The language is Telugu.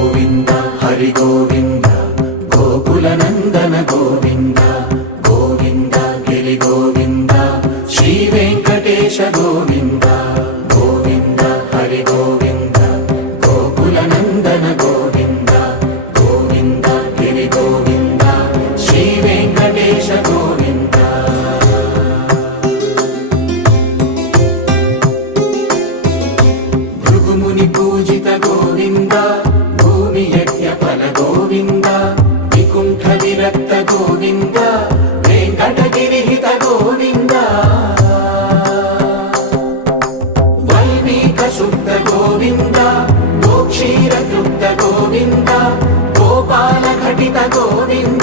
గోవింద హరి గోవింద గోకులనందన గోవింద గోవింద గిరి గోవింద శ్రీ వెంకటేశ గోవింద గోవింద హరి గోవింద గోకులనందన గోవింద గోవింద గిరి గోవింద శ్రీ వెంకటేశ గోవింద భృగుముని పూజిత గోవింద భూమి యజ్ఞ ఫల గోవింద వికుంఠ విరక్త గోవింద వెంకటగిరిహిత గోవింద వైదిక శుద్ధ గోవింద గోక్షీర తృప్త గోవింద గోపాల ఘటిత గోవింద